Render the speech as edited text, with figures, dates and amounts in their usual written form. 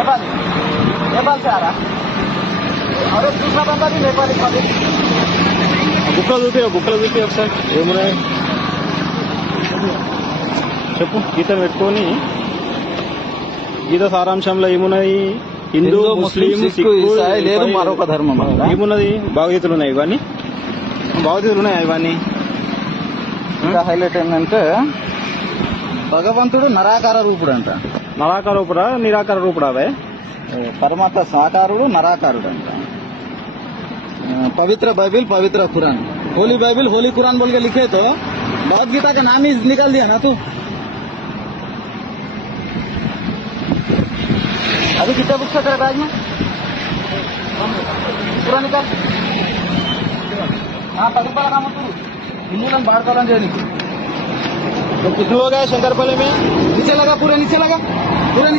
नेपाली नेपाल से आ रहा अरे दूसरा बंदा भी नेपाली वाली బుక్కలు చూపి ఒకసారి ఏమున్నాయి చెప్పు గీతను పెట్టుకొని గీత సారాంశంలో ఏమున్నాయి హిందూ ముస్లిం సిక్కు ఇసాయి లేదు మరొక ధర్మం ఏమున్నది భావగీతలు ఉన్నాయి ఇవన్నీ భావగీతలు ఉన్నాయి ఇవన్నీ ఇంకా హైలైట్ ఏంటంటే భగవంతుడు నరాకార రూపుడు అంట నరాకార రూపుడా నిరాకార రూపుడా అవే परमात्मा साकारुడు नराकारुడు अंట पवित्र बाइबिल पवित्र कुरान होली बाइबिल होली कुरान बोल के लिखे तो भगवत गीता का नाम ही निकाल दिया ना तू अभी कितना बुक्स है तेरे बैग में पूरा निकाल हाँ तक काम हिंदू बाढ़ कर तो कितना हो गया शंकरपल्ली में नीचे लगा पूरे नीचे लगा पूरे